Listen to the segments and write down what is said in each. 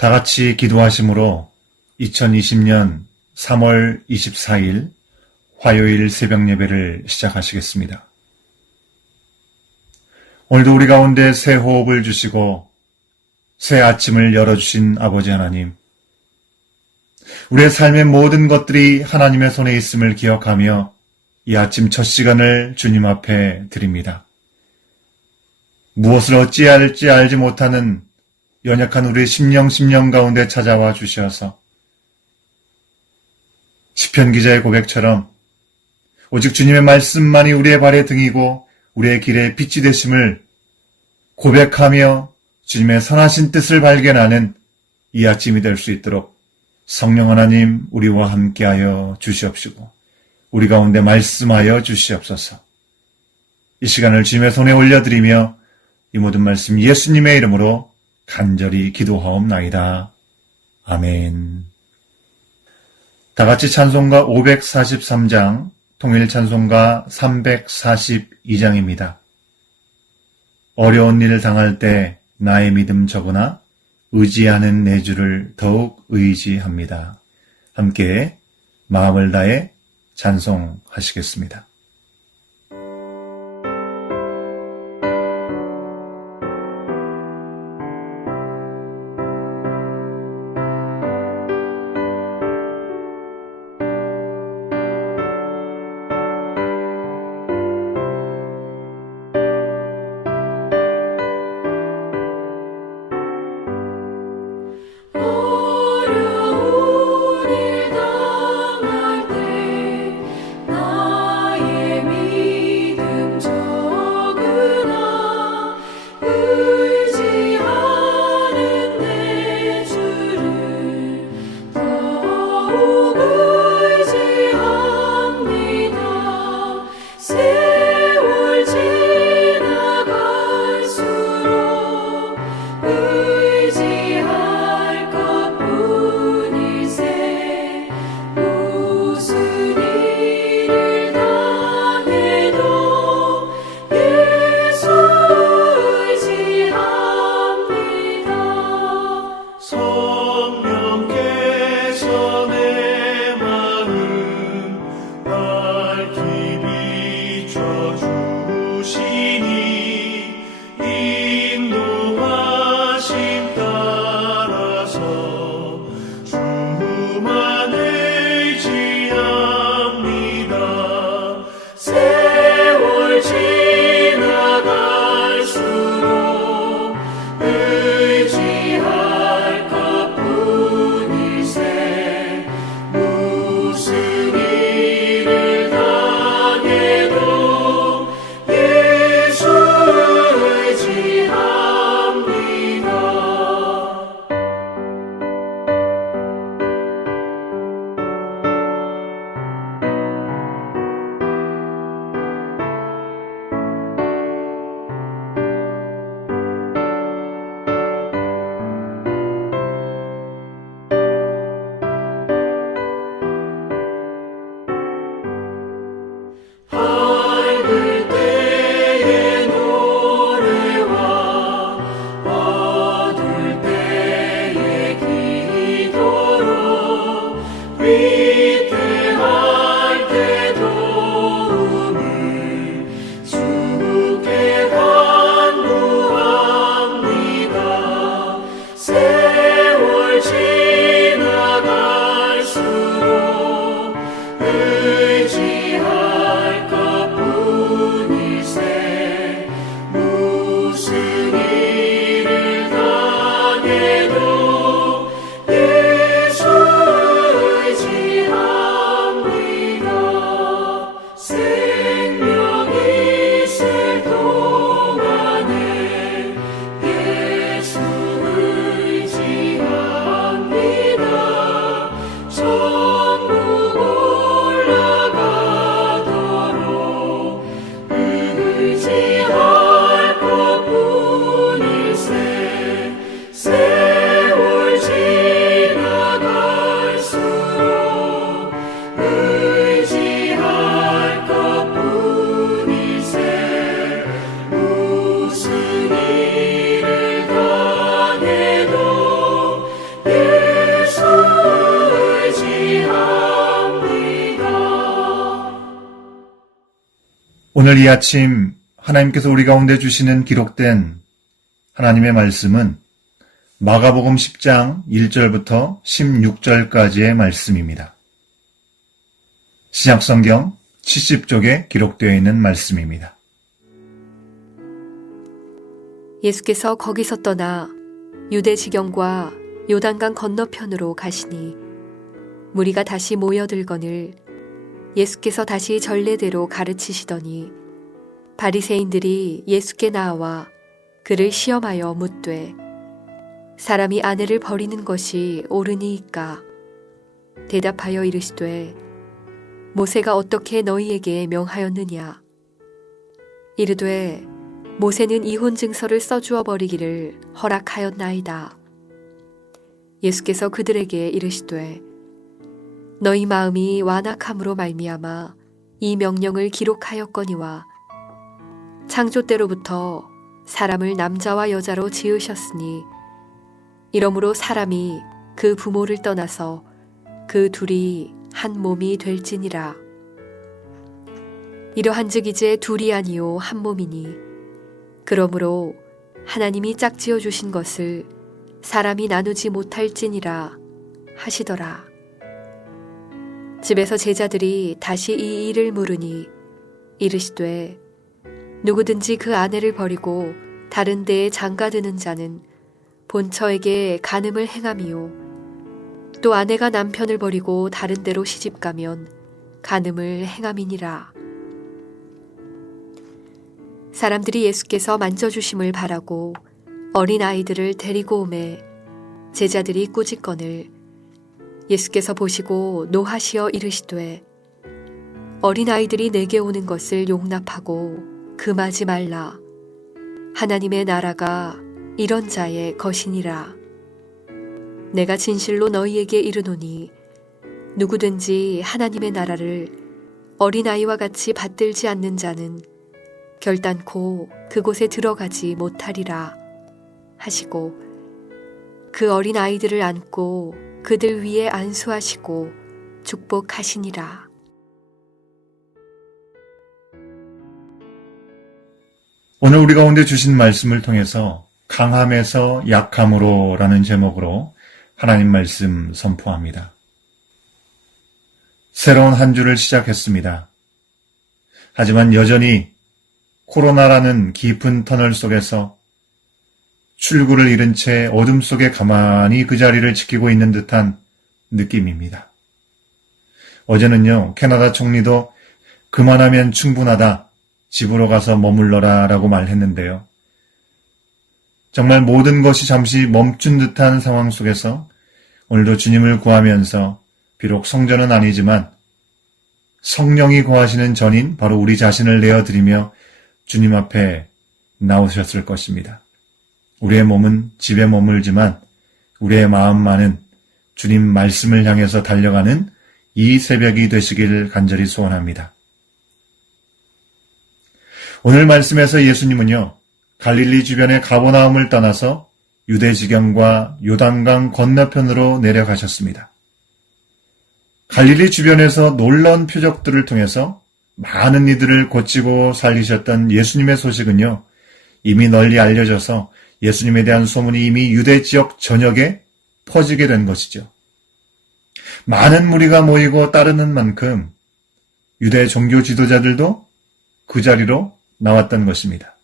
다 같이 기도하심으로 2020년 3월 24일 화요일 새벽 예배를 시작하시겠습니다. 오늘도 우리 가운데 새 호흡을 주시고 새 아침을 열어주신 아버지 하나님, 우리의 삶의 모든 것들이 하나님의 손에 있음을 기억하며 이 아침 첫 시간을 주님 앞에 드립니다. 무엇을 어찌해야 할지 알지 못하는 연약한 우리의 심령 가운데 찾아와 주셔서 시편 기자의 고백처럼 오직 주님의 말씀만이 우리의 발의 등이고 우리의 길의 빛이 되심을 고백하며 주님의 선하신 뜻을 발견하는 이 아침이 될 수 있도록 성령 하나님 우리와 함께하여 주시옵시고 우리 가운데 말씀하여 주시옵소서. 이 시간을 주님의 손에 올려드리며 이 모든 말씀 예수님의 이름으로 간절히 기도하옵나이다. 아멘. 다같이 찬송가 543장, 통일 찬송가 342장입니다. 어려운 일을 당할 때 나의 믿음 적으나 의지하는 내 주를 더욱 의지합니다. 함께 마음을 다해 찬송하시겠습니다. 어려운 일 당할 때 나의 오늘 이 아침 하나님께서 우리 가운데 주시는 기록된 하나님의 말씀은 마가복음 10장 1절부터 16절까지의 말씀입니다. 신약성경 70쪽에 기록되어 있는 말씀입니다. 예수께서 거기서 떠나 유대 지경과 요단강 건너편으로 가시니 무리가 다시 모여들거늘 예수께서 다시 전례대로 가르치시더니 바리새인들이 예수께 나와 그를 시험하여 묻되 사람이 아내를 버리는 것이 옳으니이까? 대답하여 이르시되 모세가 어떻게 너희에게 명하였느냐? 이르되 모세는 이혼 증서를 써주어 버리기를 허락하였나이다. 예수께서 그들에게 이르시되 너희 마음이 완악함으로 말미암아 이 명령을 기록하였거니와 창조 때로부터 사람을 남자와 여자로 지으셨으니 이러므로 사람이 그 부모를 떠나서 그 둘이 한 몸이 될지니라. 이러한즉 이제 둘이 아니요 한 몸이니 그러므로 하나님이 짝지어 주신 것을 사람이 나누지 못할지니라 하시더라. 집에서 제자들이 다시 이 일을 물으니 이르시되 누구든지 그 아내를 버리고 다른 데에 장가드는 자는 본처에게 간음을 행함이요 또 아내가 남편을 버리고 다른 데로 시집가면 간음을 행함이니라. 사람들이 예수께서 만져주심을 바라고 어린아이들을 데리고 오매 제자들이 꾸짖거늘 예수께서 보시고 노하시어 이르시되 어린아이들이 내게 오는 것을 용납하고 금하지 말라. 하나님의 나라가 이런 자의 것이니라. 내가 진실로 너희에게 이르노니 누구든지 하나님의 나라를 어린아이와 같이 받들지 않는 자는 결단코 그곳에 들어가지 못하리라 하시고 그 어린아이들을 안고 그들 위에 안수하시고 축복하시니라. 오늘 우리 가운데 주신 말씀을 통해서 강함에서 약함으로 라는 제목으로 하나님 말씀 선포합니다. 새로운 한 주를 시작했습니다. 하지만 여전히 코로나라는 깊은 터널 속에서 출구를 잃은 채 어둠 속에 가만히 그 자리를 지키고 있는 듯한 느낌입니다. 어제는요, 캐나다 총리도 그만하면 충분하다, 집으로 가서 머물러라 라고 말했는데요. 정말 모든 것이 잠시 멈춘 듯한 상황 속에서 오늘도 주님을 구하면서 비록 성전은 아니지만 성령이 거하시는 전인 바로 우리 자신을 내어드리며 주님 앞에 나오셨을 것입니다. 우리의 몸은 집에 머물지만 우리의 마음만은 주님 말씀을 향해서 달려가는 이 새벽이 되시길 간절히 소원합니다. 오늘 말씀에서 예수님은요, 갈릴리 주변의 가버나움을 떠나서 유대 지경과 요단강 건너편으로 내려가셨습니다. 갈릴리 주변에서 놀라운 표적들을 통해서 많은 이들을 고치고 살리셨던 예수님의 소식은요, 이미 널리 알려져서 예수님에 대한 소문이 이미 유대 지역 전역에 퍼지게 된 것이죠. 많은 무리가 모이고 따르는 만큼 유대 종교 지도자들도 그 자리로 나왔던 것입니다.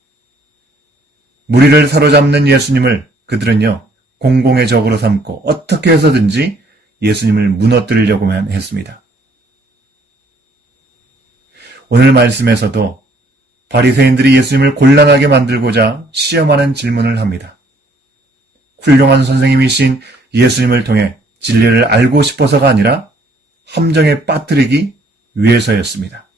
무리를 사로잡는 예수님을 그들은요, 공공의 적으로 삼고 어떻게 해서든지 예수님을 무너뜨리려고만 했습니다. 오늘 말씀에서도 바리새인들이 예수님을 곤란하게 만들고자 시험하는 질문을 합니다. 훌륭한 선생님이신 예수님을 통해 진리를 알고 싶어서가 아니라 함정에 빠뜨리기 위해서였습니다.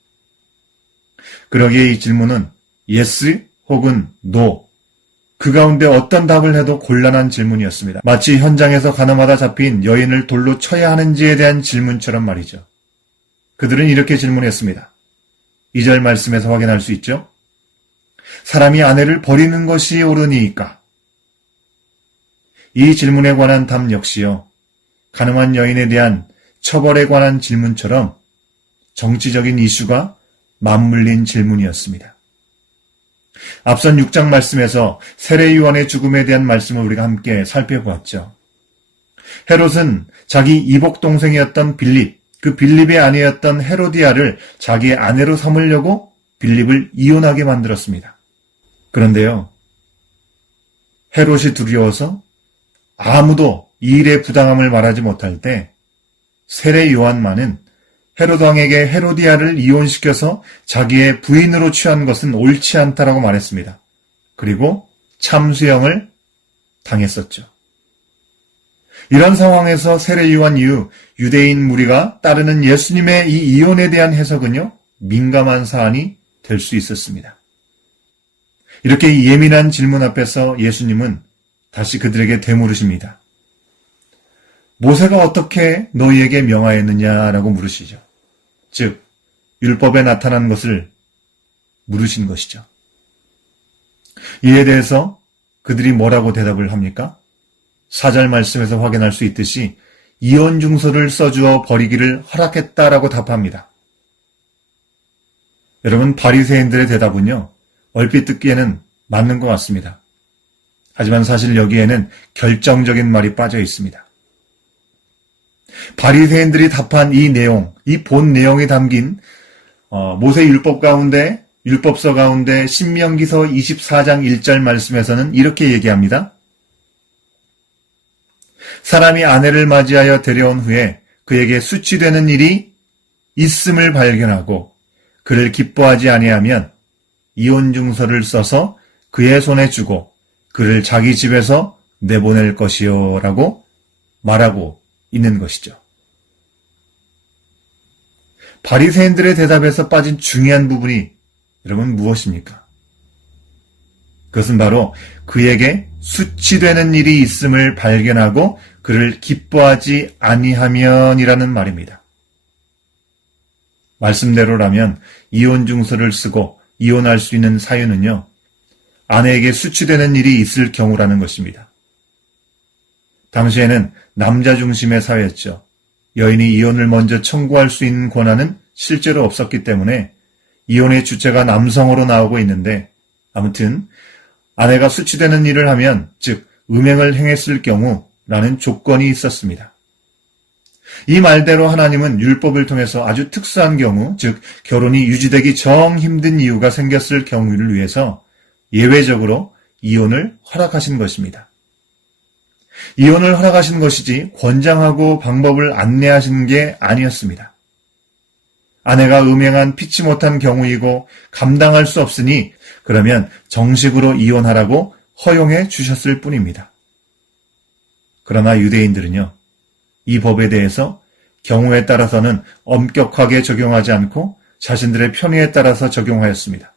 그러기에 이 질문은 yes 혹은 no, 그 가운데 어떤 답을 해도 곤란한 질문이었습니다. 마치 현장에서 가늠하다 잡힌 여인을 돌로 쳐야 하는지에 대한 질문처럼 말이죠. 그들은 이렇게 질문했습니다. 2절 말씀에서 확인할 수 있죠. 사람이 아내를 버리는 것이 옳으니이까? 이 질문에 관한 답 역시요, 가늠한 여인에 대한 처벌에 관한 질문처럼 정치적인 이슈가 맞물린 질문이었습니다. 앞선 6장 말씀에서 세례 요한의 죽음에 대한 말씀을 우리가 함께 살펴보았죠. 헤롯은 자기 이복 동생이었던 빌립, 그 빌립의 아내였던 헤로디아를 자기의 아내로 삼으려고 빌립을 이혼하게 만들었습니다. 그런데요, 헤롯이 두려워서 아무도 이 일의 부당함을 말하지 못할 때 세례 요한만은 헤롯 왕에게 헤로디아를 이혼시켜서 자기의 부인으로 취한 것은 옳지 않다라고 말했습니다. 그리고 참수형을 당했었죠. 이런 상황에서 세례 요한 이후 유대인 무리가 따르는 예수님의 이 이혼에 대한 해석은요, 민감한 사안이 될 수 있었습니다. 이렇게 예민한 질문 앞에서 예수님은 다시 그들에게 되물으십니다. 모세가 어떻게 너희에게 명하였느냐라고 물으시죠. 즉, 율법에 나타난 것을 물으신 것이죠. 이에 대해서 그들이 뭐라고 대답을 합니까? 4절 말씀에서 확인할 수 있듯이 이혼 증서를 써주어 버리기를 허락했다라고 답합니다. 여러분, 바리새인들의 대답은요, 얼핏 듣기에는 맞는 것 같습니다. 하지만 사실 여기에는 결정적인 말이 빠져 있습니다. 바리새인들이 답한 이 내용, 이 본 내용이 담긴 모세 율법 가운데, 율법서 가운데 신명기서 24장 1절 말씀에서는 이렇게 얘기합니다. 사람이 아내를 맞이하여 데려온 후에 그에게 수치되는 일이 있음을 발견하고 그를 기뻐하지 아니하면 이혼 증서를 써서 그의 손에 주고 그를 자기 집에서 내보낼 것이요 라고 말하고 있는 것이죠. 바리새인들의 대답에서 빠진 중요한 부분이 여러분 무엇입니까? 그것은 바로 그에게 수치되는 일이 있음을 발견하고 그를 기뻐하지 아니하면이라는 말입니다. 말씀대로라면 이혼 증서를 쓰고 이혼할 수 있는 사유는요, 아내에게 수치되는 일이 있을 경우라는 것입니다. 당시에는 남자 중심의 사회였죠. 여인이 이혼을 먼저 청구할 수 있는 권한은 실제로 없었기 때문에 이혼의 주체가 남성으로 나오고 있는데, 아무튼 아내가 수치되는 일을 하면, 즉 음행을 행했을 경우라는 조건이 있었습니다. 이 말대로 하나님은 율법을 통해서 아주 특수한 경우, 즉 결혼이 유지되기 정 힘든 이유가 생겼을 경우를 위해서 예외적으로 이혼을 허락하신 것입니다. 이혼을 허락하신 것이지 권장하고 방법을 안내하신 게 아니었습니다. 아내가 음행한 피치 못한 경우이고 감당할 수 없으니 그러면 정식으로 이혼하라고 허용해 주셨을 뿐입니다. 그러나 유대인들은요, 이 법에 대해서 경우에 따라서는 엄격하게 적용하지 않고 자신들의 편의에 따라서 적용하였습니다.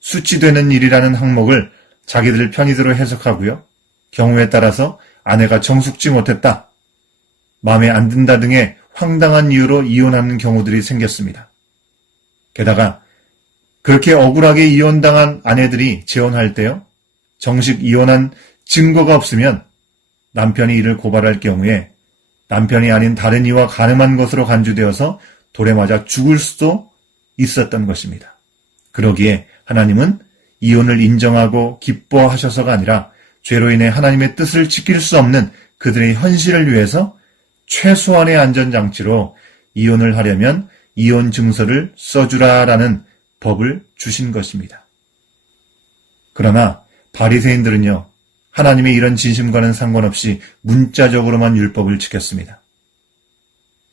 수치되는 일이라는 항목을 자기들 편의대로 해석하고요, 경우에 따라서 아내가 정숙지 못했다, 마음에 안 든다 등의 황당한 이유로 이혼하는 경우들이 생겼습니다. 게다가 그렇게 억울하게 이혼당한 아내들이 재혼할 때요, 정식 이혼한 증거가 없으면 남편이 이를 고발할 경우에 남편이 아닌 다른 이와 간음한 것으로 간주되어서 돌에 맞아 죽을 수도 있었던 것입니다. 그러기에 하나님은 이혼을 인정하고 기뻐하셔서가 아니라 죄로 인해 하나님의 뜻을 지킬 수 없는 그들의 현실을 위해서 최소한의 안전장치로 이혼을 하려면 이혼 증서를 써주라라는 법을 주신 것입니다. 그러나 바리새인들은요, 하나님의 이런 진심과는 상관없이 문자적으로만 율법을 지켰습니다.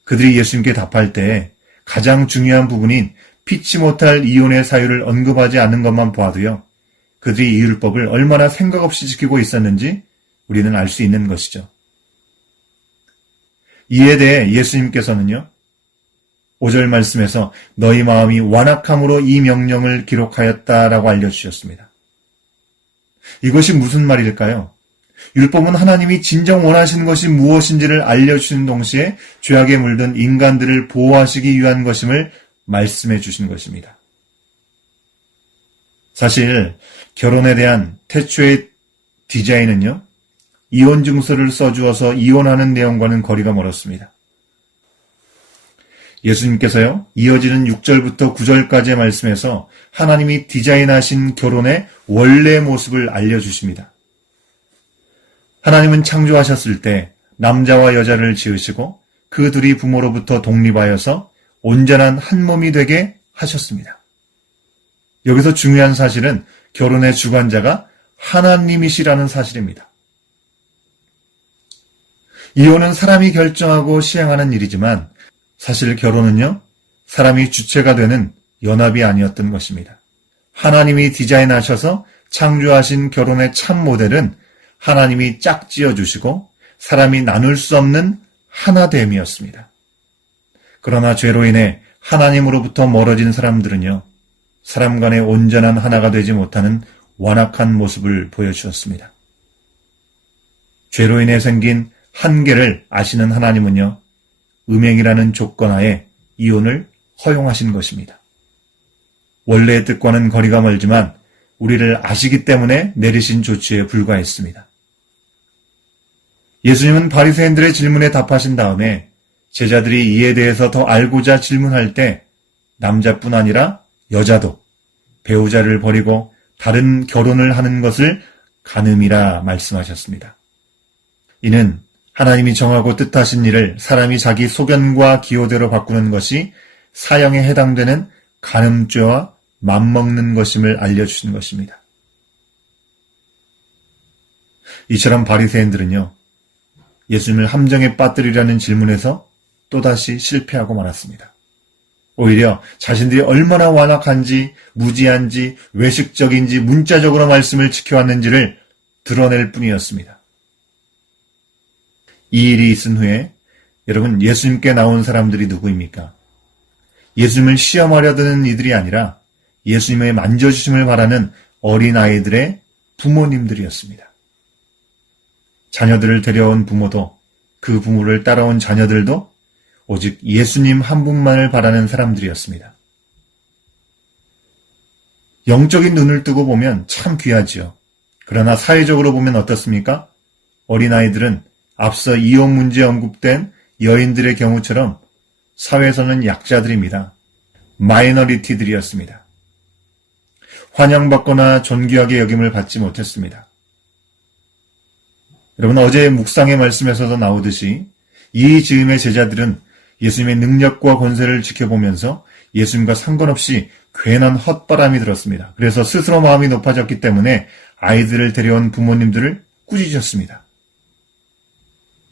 그들이 예수님께 답할 때 가장 중요한 부분인 피치 못할 이혼의 사유를 언급하지 않는 것만 봐도요, 그들이 이 율법을 얼마나 생각 없이 지키고 있었는지 우리는 알 수 있는 것이죠. 이에 대해 예수님께서는요, 5절 말씀에서 너희 마음이 완악함으로 이 명령을 기록하였다라고 알려주셨습니다. 이것이 무슨 말일까요? 율법은 하나님이 진정 원하시는 것이 무엇인지를 알려주시는 동시에 죄악에 물든 인간들을 보호하시기 위한 것임을 말씀해 주신 것입니다. 사실 결혼에 대한 태초의 디자인은요, 이혼 증서를 써주어서 이혼하는 내용과는 거리가 멀었습니다. 예수님께서요, 이어지는 6절부터 9절까지의 말씀에서 하나님이 디자인하신 결혼의 원래 모습을 알려주십니다. 하나님은 창조하셨을 때 남자와 여자를 지으시고 그 둘이 부모로부터 독립하여서 온전한 한 몸이 되게 하셨습니다. 여기서 중요한 사실은 결혼의 주관자가 하나님이시라는 사실입니다. 이혼은 사람이 결정하고 시행하는 일이지만 사실 결혼은요, 사람이 주체가 되는 연합이 아니었던 것입니다. 하나님이 디자인하셔서 창조하신 결혼의 참 모델은 하나님이 짝지어 주시고 사람이 나눌 수 없는 하나됨이었습니다. 그러나 죄로 인해 하나님으로부터 멀어진 사람들은요, 사람 간의 온전한 하나가 되지 못하는 완악한 모습을 보여주었습니다. 죄로 인해 생긴 한계를 아시는 하나님은요, 음행이라는 조건하에 이혼을 허용하신 것입니다. 원래의 뜻과는 거리가 멀지만 우리를 아시기 때문에 내리신 조치에 불과했습니다. 예수님은 바리새인들의 질문에 답하신 다음에 제자들이 이에 대해서 더 알고자 질문할 때 남자뿐 아니라 여자도 배우자를 버리고 다른 결혼을 하는 것을 간음이라 말씀하셨습니다. 이는 하나님이 정하고 뜻하신 일을 사람이 자기 소견과 기호대로 바꾸는 것이 사형에 해당되는 간음죄와 맞먹는 것임을 알려주신 것입니다. 이처럼 바리새인들은요, 예수님을 함정에 빠뜨리려는 질문에서 또다시 실패하고 말았습니다. 오히려 자신들이 얼마나 완악한지, 무지한지, 외식적인지 문자적으로 말씀을 지켜왔는지를 드러낼 뿐이었습니다. 이 일이 있은 후에 여러분, 예수님께 나온 사람들이 누구입니까? 예수님을 시험하려 드는 이들이 아니라 예수님의 만져주심을 바라는 어린아이들의 부모님들이었습니다. 자녀들을 데려온 부모도 그 부모를 따라온 자녀들도 오직 예수님 한 분만을 바라는 사람들이었습니다. 영적인 눈을 뜨고 보면 참 귀하지요. 그러나 사회적으로 보면 어떻습니까? 어린아이들은 앞서 이혼 문제에 언급된 여인들의 경우처럼 사회에서는 약자들입니다. 마이너리티들이었습니다. 환영받거나 존귀하게 여김을 받지 못했습니다. 여러분, 어제 묵상의 말씀에서도 나오듯이 이 즈음의 제자들은 예수님의 능력과 권세를 지켜보면서 예수님과 상관없이 괜한 헛바람이 들었습니다. 그래서 스스로 마음이 높아졌기 때문에 아이들을 데려온 부모님들을 꾸짖었습니다.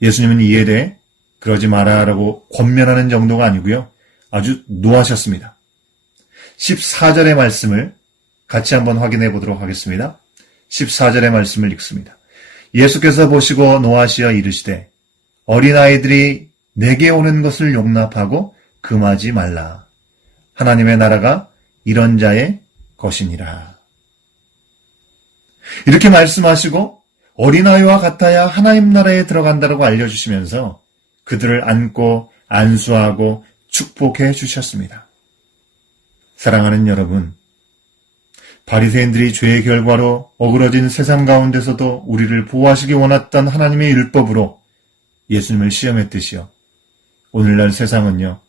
예수님은 이에 대해 그러지 마라라고 권면하는 정도가 아니고요, 아주 노하셨습니다. 14절의 말씀을 같이 한번 확인해 보도록 하겠습니다. 14절의 말씀을 읽습니다. 예수께서 보시고 노하시어 이르시되 어린아이들이 내게 오는 것을 용납하고 금하지 말라. 하나님의 나라가 이런 자의 것이니라. 이렇게 말씀하시고 어린아이와 같아야 하나님 나라에 들어간다고 알려주시면서 그들을 안고 안수하고 축복해 주셨습니다. 사랑하는 여러분, 바리새인들이 죄의 결과로 어그러진 세상 가운데서도 우리를 보호하시기 원했던 하나님의 율법으로 예수님을 시험했듯이요, 오늘날 세상은요,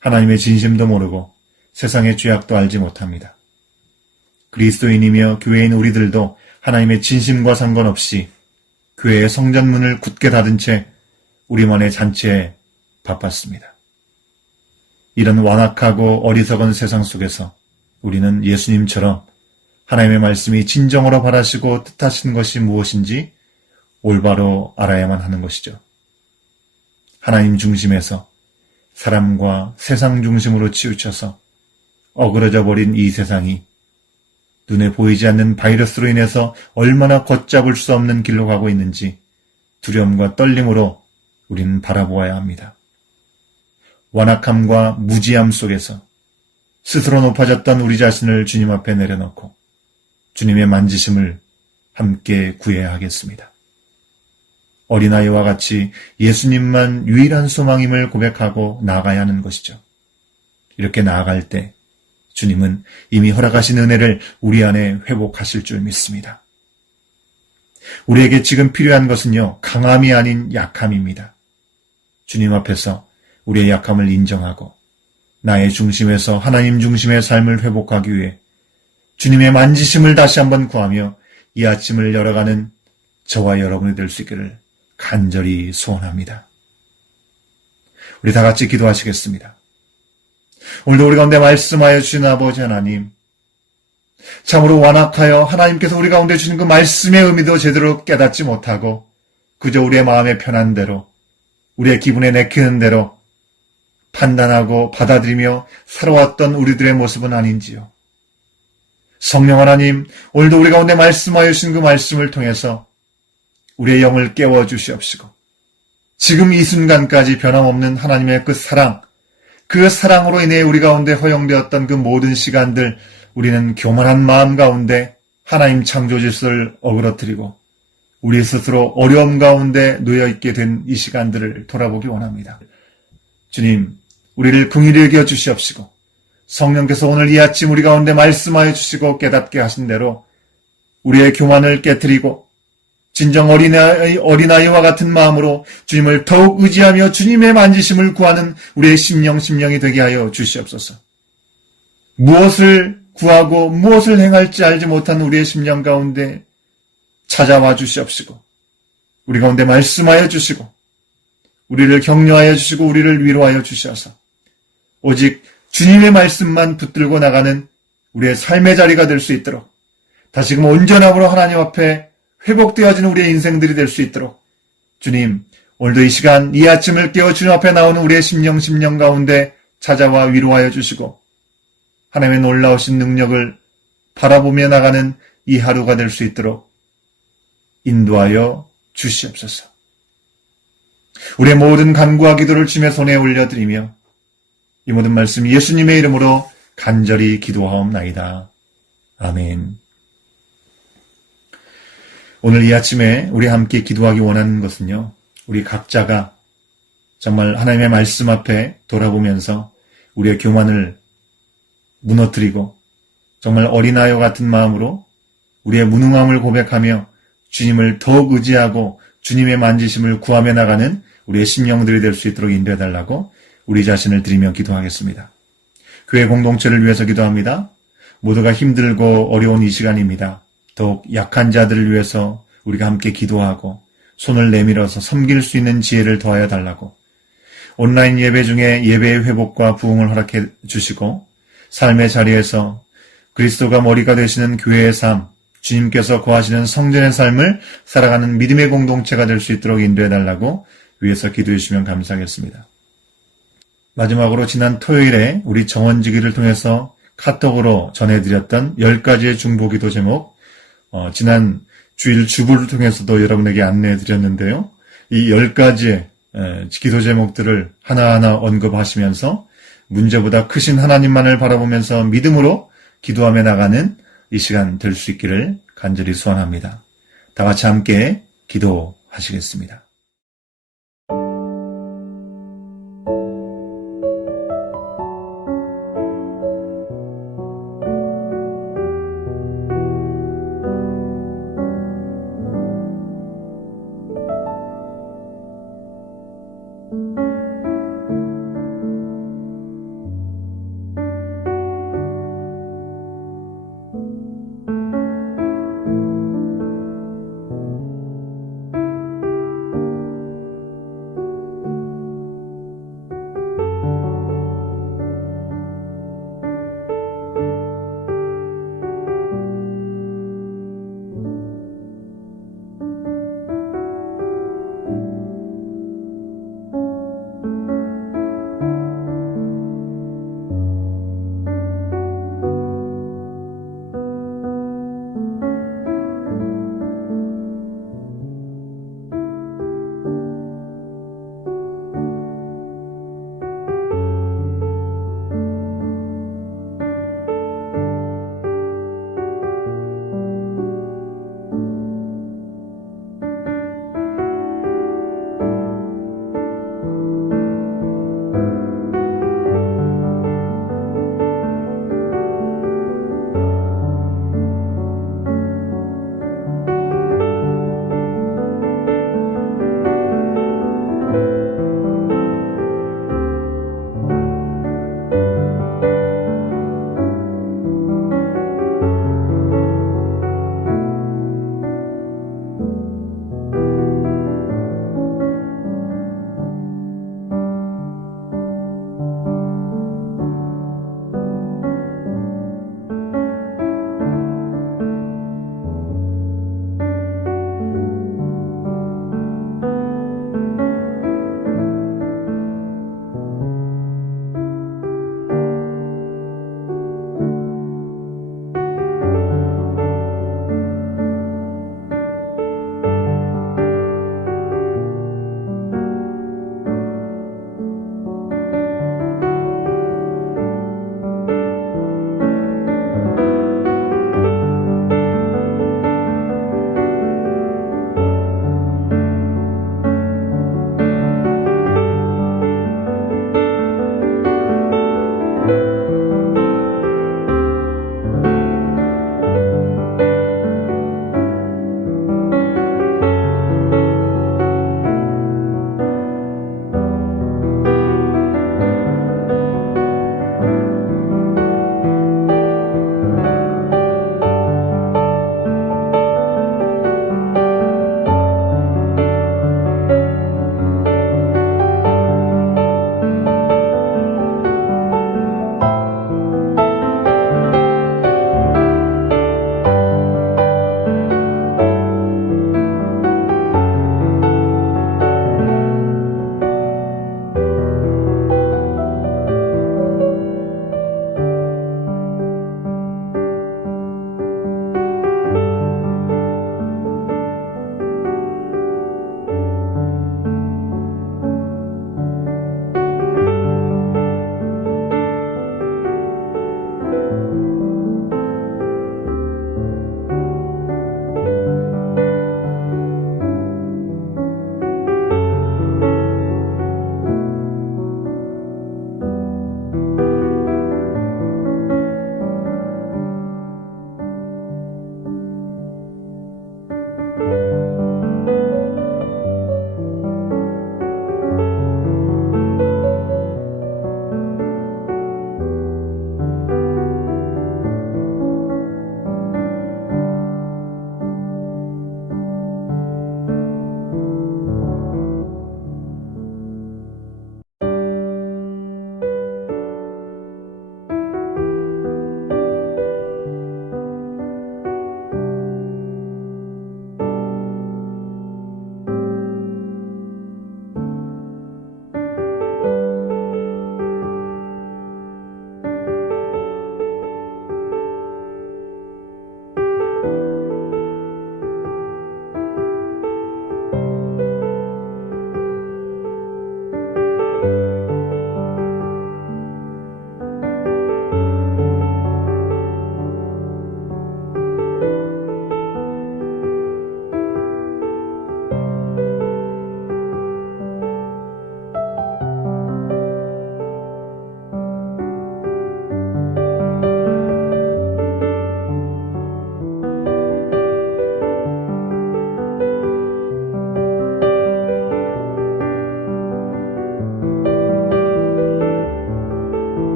하나님의 진심도 모르고 세상의 죄악도 알지 못합니다. 그리스도인이며 교회인 우리들도 하나님의 진심과 상관없이 교회의 성전문을 굳게 닫은 채 우리만의 잔치에 바빴습니다. 이런 완악하고 어리석은 세상 속에서 우리는 예수님처럼 하나님의 말씀이 진정으로 바라시고 뜻하신 것이 무엇인지 올바로 알아야만 하는 것이죠. 하나님 중심에서 사람과 세상 중심으로 치우쳐서 어그러져 버린 이 세상이 눈에 보이지 않는 바이러스로 인해서 얼마나 걷잡을 수 없는 길로 가고 있는지 두려움과 떨림으로 우리는 바라보아야 합니다. 완악함과 무지함 속에서 스스로 높아졌던 우리 자신을 주님 앞에 내려놓고 주님의 만지심을 함께 구해야 하겠습니다. 어린아이와 같이 예수님만 유일한 소망임을 고백하고 나아가야 하는 것이죠. 이렇게 나아갈 때 주님은 이미 허락하신 은혜를 우리 안에 회복하실 줄 믿습니다. 우리에게 지금 필요한 것은요, 강함이 아닌 약함입니다. 주님 앞에서 우리의 약함을 인정하고 나의 중심에서 하나님 중심의 삶을 회복하기 위해 주님의 만지심을 다시 한번 구하며 이 아침을 열어가는 저와 여러분이 될 수 있기를 간절히 소원합니다. 우리 다 같이 기도하시겠습니다. 오늘도 우리 가운데 말씀하여 주신 아버지 하나님, 참으로 완악하여 하나님께서 우리 가운데 주신 그 말씀의 의미도 제대로 깨닫지 못하고 그저 우리의 마음에 편한 대로, 우리의 기분에 내키는 대로 판단하고 받아들이며 살아왔던 우리들의 모습은 아닌지요. 성령 하나님, 오늘도 우리 가운데 말씀하여 주신 그 말씀을 통해서 우리의 영을 깨워주시옵시고 지금 이 순간까지 변함없는 하나님의 그 사랑, 그 사랑으로 인해 우리 가운데 허용되었던 그 모든 시간들 우리는 교만한 마음 가운데 하나님 창조 질서를 어그러뜨리고 우리 스스로 어려움 가운데 놓여있게 된 이 시간들을 돌아보기 원합니다. 주님, 우리를 긍휼히 여겨 주시옵시고 성령께서 오늘 이 아침 우리 가운데 말씀하여 주시고 깨닫게 하신 대로 우리의 교만을 깨뜨리고 진정 어린아이와 같은 마음으로 주님을 더욱 의지하며 주님의 만지심을 구하는 우리의 심령이 되게 하여 주시옵소서. 무엇을 구하고 무엇을 행할지 알지 못한 우리의 심령 가운데 찾아와 주시옵시고 우리 가운데 말씀하여 주시고 우리를 격려하여 주시고 우리를 위로하여 주셔서 오직 주님의 말씀만 붙들고 나가는 우리의 삶의 자리가 될 수 있도록 다시금 온전함으로 하나님 앞에 회복되어지는 우리의 인생들이 될 수 있도록 주님, 오늘도 이 시간 이 아침을 깨워 주님 앞에 나오는 우리의 심령 가운데 찾아와 위로하여 주시고 하나님의 놀라우신 능력을 바라보며 나가는 이 하루가 될 수 있도록 인도하여 주시옵소서. 우리의 모든 간구와 기도를 주님의 손에 올려드리며 이 모든 말씀 예수님의 이름으로 간절히 기도하옵나이다. 아멘. 오늘 이 아침에 우리 함께 기도하기 원하는 것은요, 우리 각자가 정말 하나님의 말씀 앞에 돌아보면서 우리의 교만을 무너뜨리고 정말 어린아이와 같은 마음으로 우리의 무능함을 고백하며 주님을 더욱 의지하고 주님의 만지심을 구하며 나가는 우리의 심령들이 될 수 있도록 인도해달라고 우리 자신을 드리며 기도하겠습니다. 교회 공동체를 위해서 기도합니다. 모두가 힘들고 어려운 이 시간입니다. 더욱 약한 자들을 위해서 우리가 함께 기도하고 손을 내밀어서 섬길 수 있는 지혜를 더하여 달라고 온라인 예배 중에 예배의 회복과 부흥을 허락해 주시고 삶의 자리에서 그리스도가 머리가 되시는 교회의 삶, 주님께서 거하시는 성전의 삶을 살아가는 믿음의 공동체가 될 수 있도록 인도해 달라고 위에서 기도해 주시면 감사하겠습니다. 마지막으로 지난 토요일에 우리 정원지기를 통해서 카톡으로 전해드렸던 10가지의 중보기도 제목, 지난 주일 주부를 통해서도 여러분에게 안내해 드렸는데요. 이 10가지의 기도 제목들을 하나하나 언급하시면서 문제보다 크신 하나님만을 바라보면서 믿음으로 기도하며 나가는 이 시간 될 수 있기를 간절히 소원합니다. 다 같이 함께 기도하시겠습니다.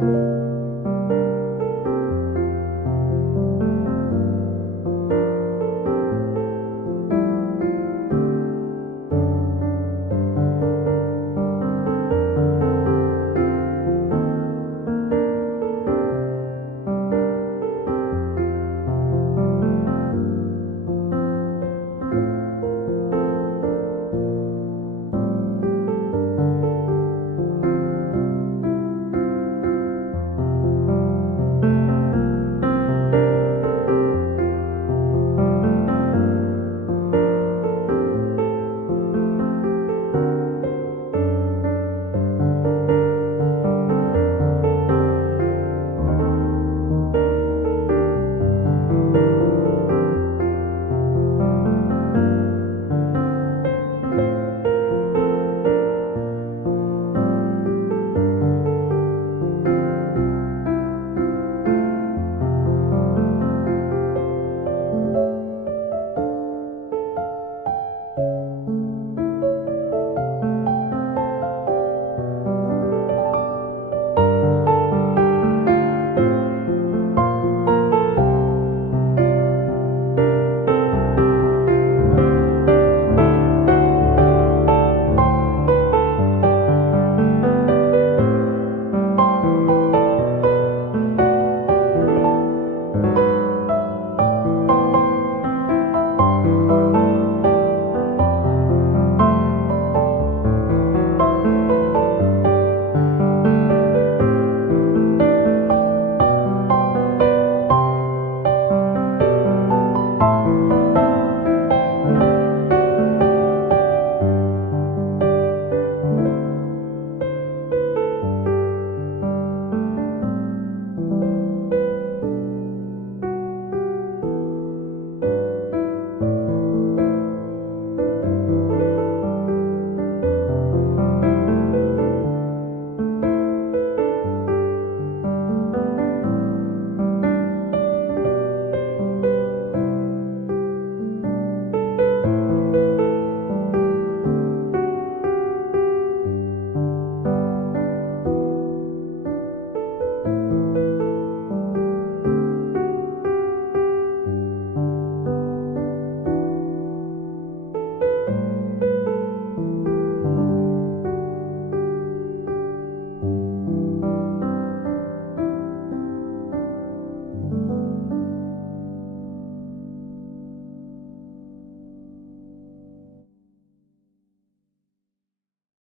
아멘.